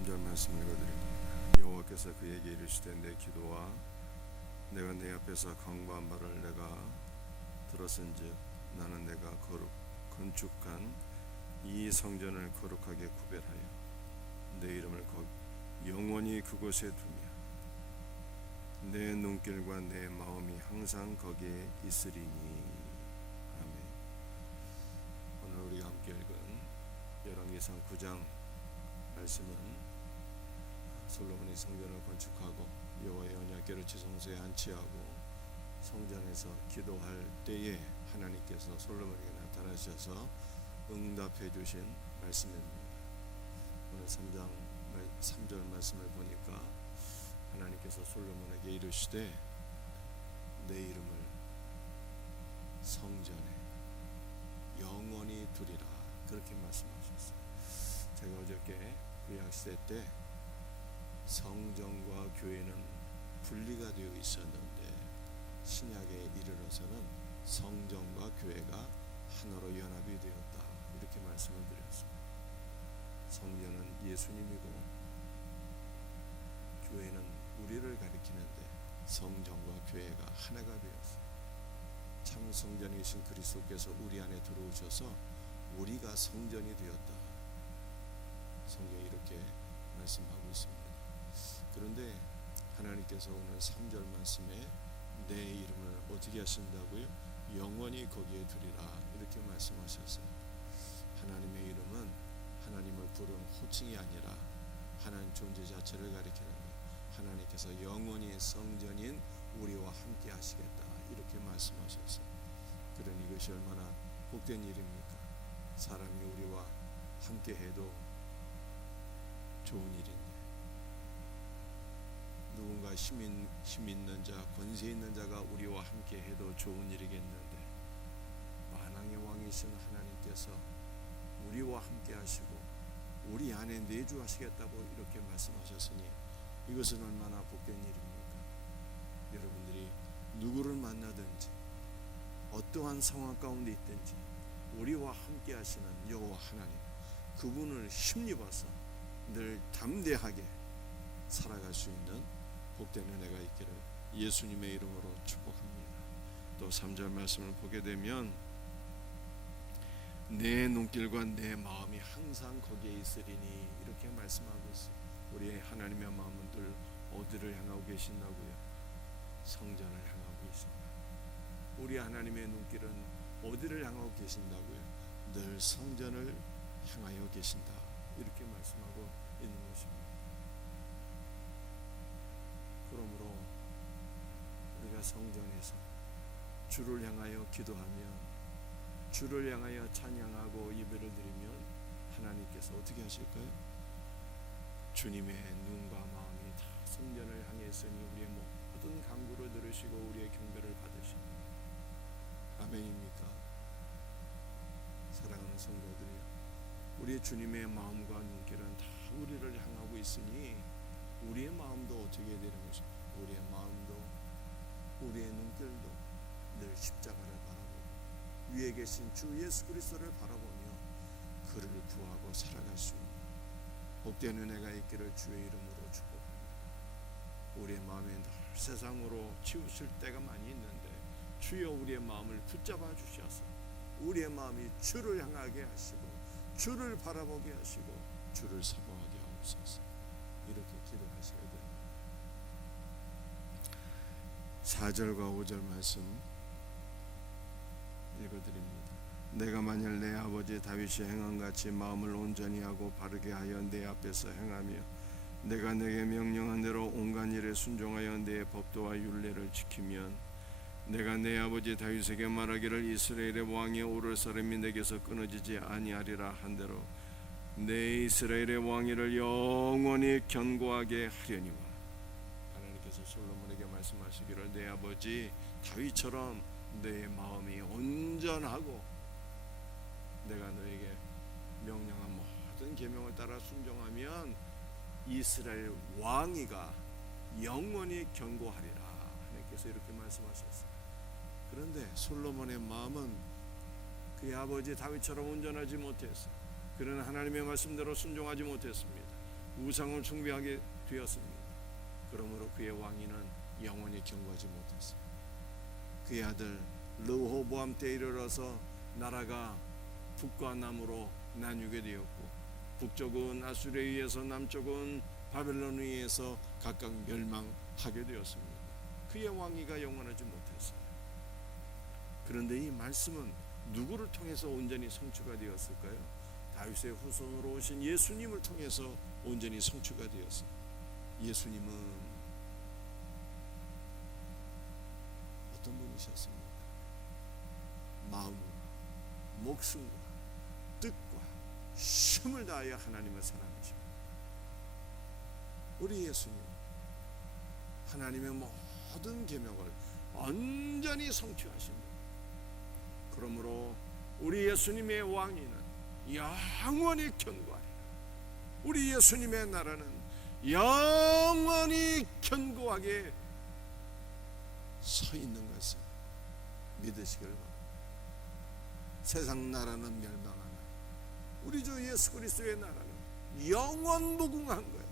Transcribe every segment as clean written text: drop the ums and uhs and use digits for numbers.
3절 말씀 읽어드립니다. 여호와께서 그에게 이르시되 내 기도와 내가 내 앞에서 강구한 바를 내가 들었은즉 나는 내가 건축한 이 성전을 거룩하게 구별하여 내 이름을 영원히 그곳에 두며 내 눈길과 내 마음이 항상 거기에 있으리니. 아멘. 오늘 우리가 함께 읽은 열왕기상 9장 말씀은 솔로몬이 성전을 건축하고 여호와의 언약궤를 지성소에 안치하고 성전에서 기도할 때에 하나님께서 솔로몬에게 나타나셔서 응답해 주신 말씀입니다. 오늘 3절 말씀을 보니까 하나님께서 솔로몬에게 이르시되 내 이름을 성전에 영원히 두리라, 그렇게 말씀하셨어요. 제가 어저께 구약시대 때 성전과 교회는 분리가 되어 있었는데 신약에 이르러서는 성전과 교회가 하나로 연합이 되었다, 이렇게 말씀을 드렸습니다. 성전은 예수님이고 교회는 우리를 가리키는데 성전과 교회가 하나가 되었습니다. 참 성전이신 그리스도께서 우리 안에 들어오셔서 우리가 성전이 되었다, 성경이 이렇게 말씀하고 있습니다. 그런데 하나님께서 오늘 3절 말씀에 내 이름을 어떻게 하신다고요? 영원히 거기에 두리라, 이렇게 말씀하셨어요. 하나님의 이름은 하나님을 부르는 호칭이 아니라 하나님 존재 자체를 가리키는데 하나님께서 영원히 성전인 우리와 함께 하시겠다, 이렇게 말씀하셨어요. 그러니 이것이 얼마나 복된 일입니까? 사람이 우리와 함께 해도 좋은 일인데 누군가 힘 있는 자, 권세 있는 자가 우리와 함께 해도 좋은 일이겠는데 만왕의 왕이신 하나님께서 우리와 함께 하시고 우리 안에 내주하시겠다고 이렇게 말씀하셨으니 이것은 얼마나 복된 일입니까? 여러분들이 누구를 만나든지 어떠한 상황 가운데 있든지 우리와 함께 하시는 여호와 하나님, 그분을 힘입어서 늘 담대하게 살아갈 수 있는 복된 은혜가 있기를 예수님의 이름으로 축복합니다. 또 3절 말씀을 보게 되면 내 눈길과 내 마음이 항상 거기에 있으리니, 이렇게 말씀하고 있어요. 우리의 하나님의 마음은 늘 어디를 향하고 계신다고요? 성전을 향하고 있습니다. 우리 하나님의 눈길은 어디를 향하고 계신다고요? 늘 성전을 향하여 계신다, 이렇게 말씀하고 있는 것입니다. 그러므로 우리가 성전에서 주를 향하여 기도하면, 주를 향하여 찬양하고 예배를 드리면 하나님께서 어떻게 하실까요? 주님의 눈과 마음이 다 성전을 향해 있으니 우리의 모든 간구를 들으시고 우리의 경배를 받으십니다. 아멘입니까? 사랑하는 성도들이여, 우리의 주님의 마음과 눈길은 다 우리를 향하고 있으니 우리의 마음도 어떻게 되는 것입니까? 우리의 마음도 우리의 눈길도 늘 십자가를 바라보고 위에 계신 주 예수 그리스도를 바라보며 그를 구하고 살아갈 수 있는 복된 은혜가 있기를 주의 이름으로 축복합니다. 우리의 마음에 늘 세상으로 치우칠 때가 많이 있는데 주여 우리의 마음을 붙잡아 주셔서 우리의 마음이 주를 향하게 하시고 주를 바라보게 하시고 주를 사모하게 하옵소서, 이렇게 기도하셔야 됩니다. 4절과 5절 말씀 읽어드립니다. 내가 만일 내 아버지 다윗이 행한같이 마음을 온전히 하고 바르게 하여 내 앞에서 행하며 내가 내게 명령한 대로 온갖 일에 순종하여 내 법도와 율례를 지키면 내가 내 아버지 다윗에게 말하기를 이스라엘의 왕이 오를 사람이 내게서 끊어지지 아니하리라 한대로 내 이스라엘의 왕위를 영원히 견고하게 하려니와. 하나님께서 솔로몬에게 말씀하시기를 내 아버지 다윗처럼 내 마음이 온전하고 내가 너에게 명령한 모든 계명을 따라 순종하면 이스라엘 왕위가 영원히 견고하리라, 하나님께서 이렇게 말씀하셨어요. 그런데 솔로몬의 마음은 그의 아버지 다윗처럼 온전하지 못했어요. 그는 하나님의 말씀대로 순종하지 못했습니다. 우상을 숭배하게 되었습니다. 그러므로 그의 왕위는 영원히 견고하지 못했어요. 그의 아들 르호보암 때에 이르러서 나라가 북과 남으로 나뉘게 되었고, 북쪽은 아수르에 의해서 남쪽은 바벨론에 의해서 각각 멸망하게 되었습니다. 그의 왕위가 영원하지 못했어요. 그런데 이 말씀은 누구를 통해서 온전히 성취가 되었을까요? 다윗의 후손으로 오신 예수님을 통해서 온전히 성취가 되었어요. 예수님은 어떤 분이셨습니까? 마음과 목숨과 뜻과 힘을 다하여 하나님을 사랑하십니다. 우리 예수님 하나님의 모든 계명을 온전히 성취하십니다. 그러므로 우리 예수님의 왕위는 영원히 견고하리라. 우리 예수님의 나라는 영원히 견고하게 서 있는 것을 믿으시길 바랍니다. 세상 나라는 멸망하나 우리 주 예수 그리스도의 나라는 영원 무궁한 거예요.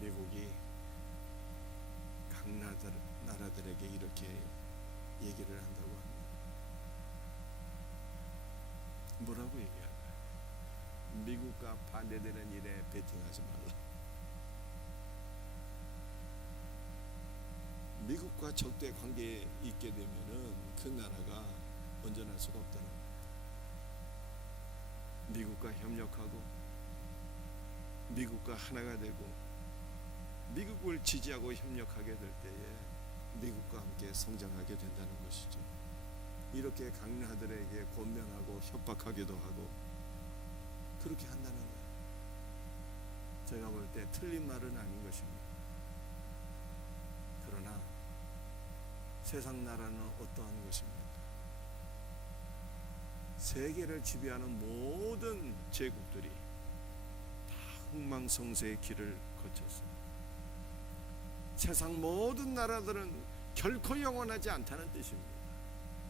미국이 각 나라들에게 이렇게 얘기를 한다고 합니다. 뭐라고 얘기할까요? 미국과 반대되는 일에 베팅하지 말라. 미국과 적대 관계에 있게 되면은 그 나라가 온전할 수가 없다는 거예요. 미국과 협력하고 미국과 하나가 되고 미국을 지지하고 협력하게 될 때에 미국과 함께 성장하게 된다는 것이죠. 이렇게 각 나라들에게 권면하고 협박하기도 하고 그렇게 한다는 거예요. 제가 볼 때 틀린 말은 아닌 것입니다. 그러나 세상 나라는 어떠한 것입니까? 세계를 지배하는 모든 제국들이 다 흥망성쇠의 길을 거쳤어요. 세상 모든 나라들은 결코 영원하지 않다는 뜻입니다.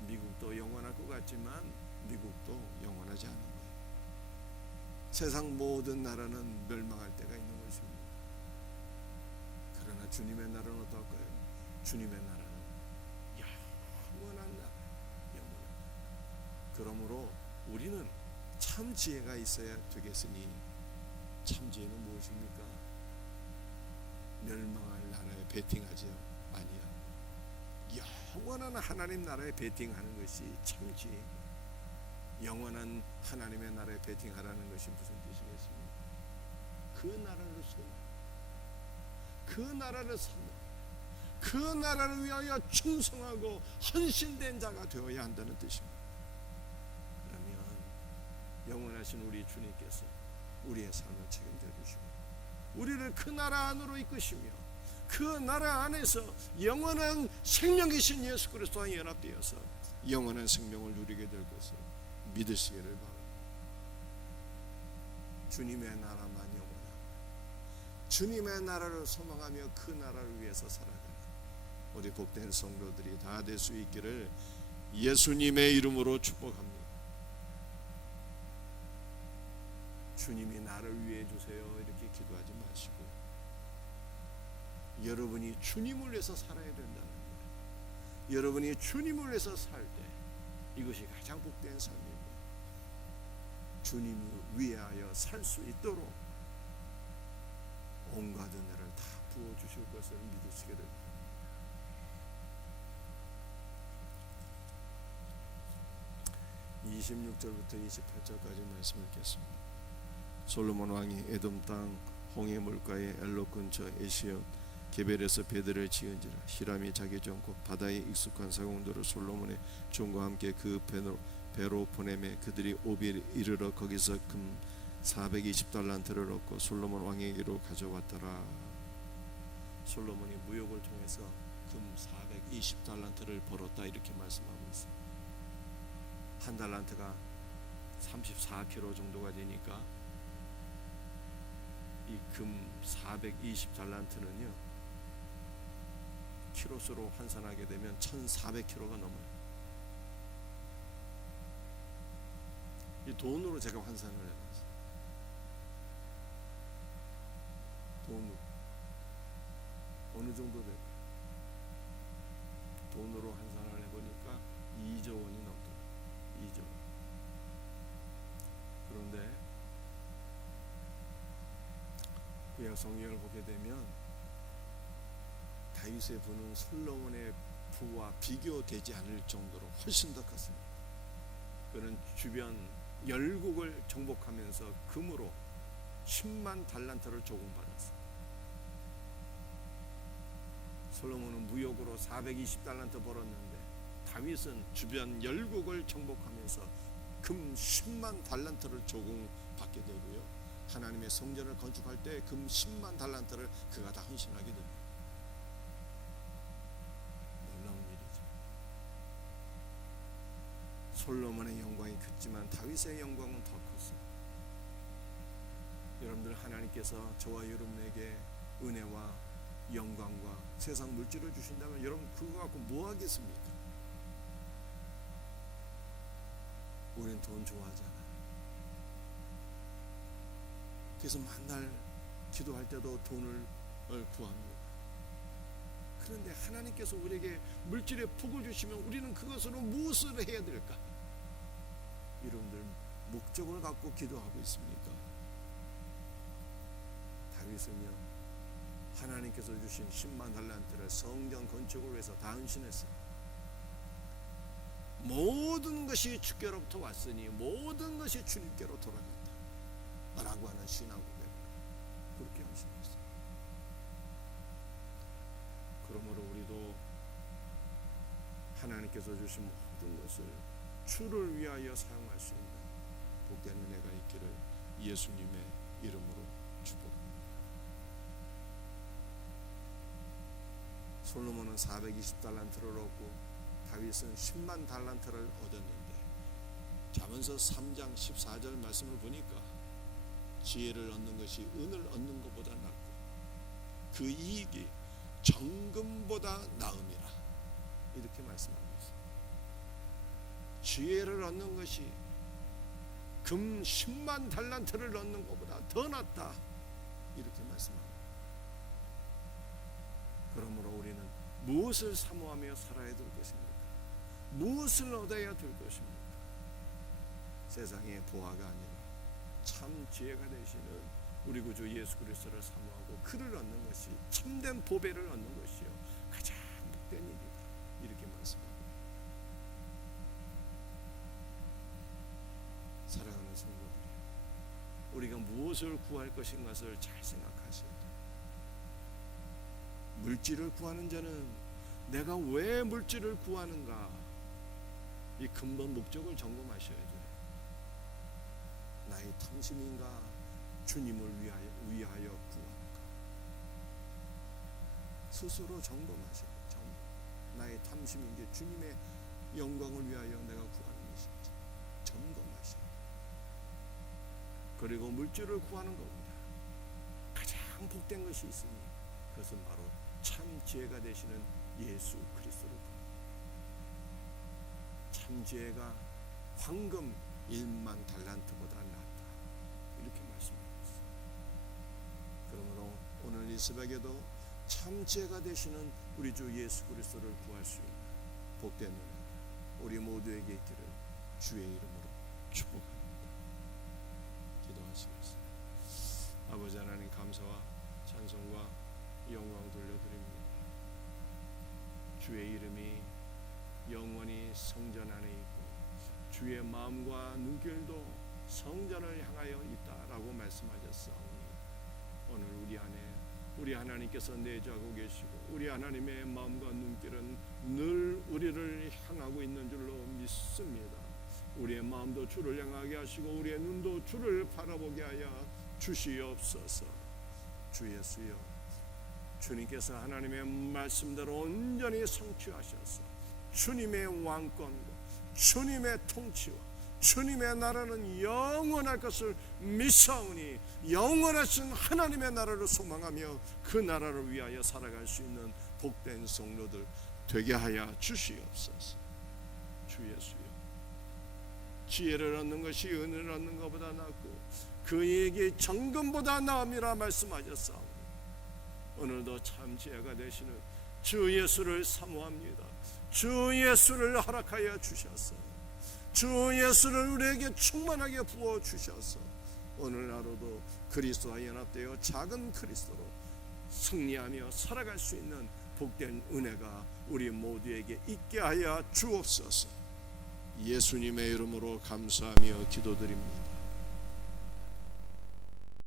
미국도 영원할 것 같지만 미국도 영원하지 않은 거예요. 세상 모든 나라는 멸망할 때가 있는 것입니다. 그러나 주님의 나라는 어떨까요? 주님의 나라는 영원한 나라, 영원한. 그러므로 우리는 참 지혜가 있어야 되겠으니 참 지혜는 무엇입니까? 멸망할 나라에 베팅하지 아니야. 영원한 하나님 나라에 베팅하는 것이 참 지혜입니다. 영원한 하나님의 나라에 베팅하라는 것이 무슨 뜻이겠습니까? 그 나라를 소망, 그 나라를 섬겨, 그 나라를 위하여 충성하고 헌신된 자가 되어야 한다는 뜻입니다. 그러면 영원하신 우리 주님께서 우리의 삶을 책임져 주시고 우리를 그 나라 안으로 이끄시며 그 나라 안에서 영원한 생명이신 예수 그리스도와 연합되어서 영원한 생명을 누리게 될 것을 믿으시기를 바랍니다. 주님의 나라만 영원하고 주님의 나라를 소망하며 그 나라를 위해서 살아가는 우리 복된 성도들이 다 될 수 있기를 예수님의 이름으로 축복합니다. 주님이 나를 위해 주세요 이렇게 기도하지 마시고 여러분이 주님을 위해서 살아야 된다는 거예요. 여러분이 주님을 위해서 살 때 이것이 가장 복된 삶입니다. 주님을 위하여 살 수 있도록 온갖 은혜를 다 부어주실 것을 믿으시기를 바랍니다. 26절부터 28절까지 말씀 읽겠습니다. 솔로몬 왕이 에돔 땅 홍해 물가의 엘로 근처 에시온 게벨에서 배들을 지은지라. 히람이 자기 전 곧 바다에 익숙한 사공도를 솔로몬의 종과 함께 그 배로 보내매 그들이 오빌 이르러 거기서 금 420달란트를 얻고 솔로몬 왕에게로 가져왔더라. 솔로몬이 무역을 통해서 금 420달란트를 벌었다 이렇게 말씀하고 있습니다. 한 달란트가 34kg 정도가 되니까 이 금 420달란트는요 키로수로 환산하게 되면 1400kg가 넘어요. 이 돈으로 제가 환산을 해봤어요. 돈으로 어느 정도 될까요? 돈으로 환산을 해보니까 2조 원이 넘더라고요. 2조 원. 그런데 구약 성경을 보게 되면 다윗의 부는 솔로몬의 부와 비교되지 않을 정도로 훨씬 더 컸습니다. 그는 주변 열국을 정복하면서 금으로 10만 달란트를 조공받았어요. 솔로몬은 무역으로 420달란트 벌었는데 다윗은 주변 열국을 정복하면서 금 10만 달란트를 조공받게 되고요. 하나님의 성전을 건축할 때 금 10만 달란트를 그가 다 헌신하게 됩니다. 놀라운 일이죠. 솔로몬의 영광이 컸지만 다윗의 영광은 더 컸습니다. 여러분들, 하나님께서 저와 여러분에게 은혜와 영광과 세상 물질을 주신다면 여러분 그거 갖고 뭐 하겠습니까? 우린 돈 좋아하잖아요. 그래서 만날 기도할 때도 돈을 구합니다. 그런데 하나님께서 우리에게 물질의 복을 주시면 우리는 그것으로 무엇을 해야 될까? 여러분들 목적을 갖고 기도하고 있습니까? 다윗은요, 하나님께서 주신 10만 달란트를 성전 건축을 위해서 다 헌신했어요. 모든 것이 주께로부터 왔으니 모든 것이 주님께로 돌아간다 라고 하는 신앙 고백을 그렇게 헌신했어요. 그러므로 우리도 하나님께서 주신 모든 것을 주를 위하여 사용할 수 있는 복된 은혜가 있기를 예수님의 이름으로 축복합니다. 솔로몬은 420달란트를 얻고 다윗은 10만 달란트를 얻었는데 잠언서 3장 14절 말씀을 보니까 지혜를 얻는 것이 은을 얻는 것보다 낫고 그 이익이 정금보다 나음이라 이렇게 말씀하고 있습니다. 지혜를 얻는 것이 금 10만 달란트를 얻는 것보다 더 낫다 이렇게 말씀합니다. 그러므로 우리는 무엇을 사모하며 살아야 될 것입니까? 무엇을 얻어야 될 것입니까? 세상의 보화가 아니라 참 지혜가 되시는 우리 구주 예수 그리스도를 사모하고 그를 얻는 것이 참된 보배를 얻는 것이요 가장 복된 일이다 이렇게 말씀합니다. 사랑하는 성도들, 우리가 무엇을 구할 것인가를 잘 생각하셔야 돼요. 물질을 구하는 자는 내가 왜 물질을 구하는가, 이 근본 목적을 점검하셔야 돼요. 나의 탐심인가, 주님을 위하여 구하는가, 스스로 점검하셔야 돼요. 나의 탐심인지 주님의 영광을 위하여 내가 구하는 것인지 점검하셔야 돼요. 그리고 물질을 구하는 것보다 가장 복된 것이 있으니 그것은 바로 참 지혜가 되시는 예수 그리스도를 구합니다. 참 지혜가 황금 1만 달란트보다 낫다 이렇게 말씀하고 있습니다. 그러므로 오늘 이 새벽에도 참 지혜가 되시는 우리 주 예수 그리스도를 구할 수 있는 복된 은혜 우리 모두에게 있기를 주의 이름으로 축복합니다. 기도하시겠습니다. 아버지 하나님, 감사와 찬송과 영광 돌려드립니다. 주의 이름이 영원히 성전 안에 있고 주의 마음과 눈길도 성전을 향하여 있다라고 말씀하셨사오니 오늘 우리 안에 우리 하나님께서 내주하고 계시고 우리 하나님의 마음과 눈길은 늘 우리를 향하고 있는 줄로 믿습니다. 우리의 마음도 주를 향하게 하시고 우리의 눈도 주를 바라보게 하여 주시옵소서. 주 예수여, 주님께서 하나님의 말씀대로 온전히 성취하셔서 주님의 왕권과 주님의 통치와 주님의 나라는 영원할 것을 믿사오니 영원하신 하나님의 나라를 소망하며 그 나라를 위하여 살아갈 수 있는 복된 성도들 되게 하여 주시옵소서. 주 예수여, 지혜를 얻는 것이 은혜를 얻는 것보다 낫고 그에게 정금보다 나음이라 말씀하셨사오니 오늘도 참 지혜가 되시는 주 예수를 사모합니다. 주 예수를 허락하여 주셔서 주 예수를 우리에게 충만하게 부어주셔서 오늘 하루도 그리스도와 연합되어 작은 그리스도로 승리하며 살아갈 수 있는 복된 은혜가 우리 모두에게 있게 하여 주옵소서. 예수님의 이름으로 감사하며 기도드립니다.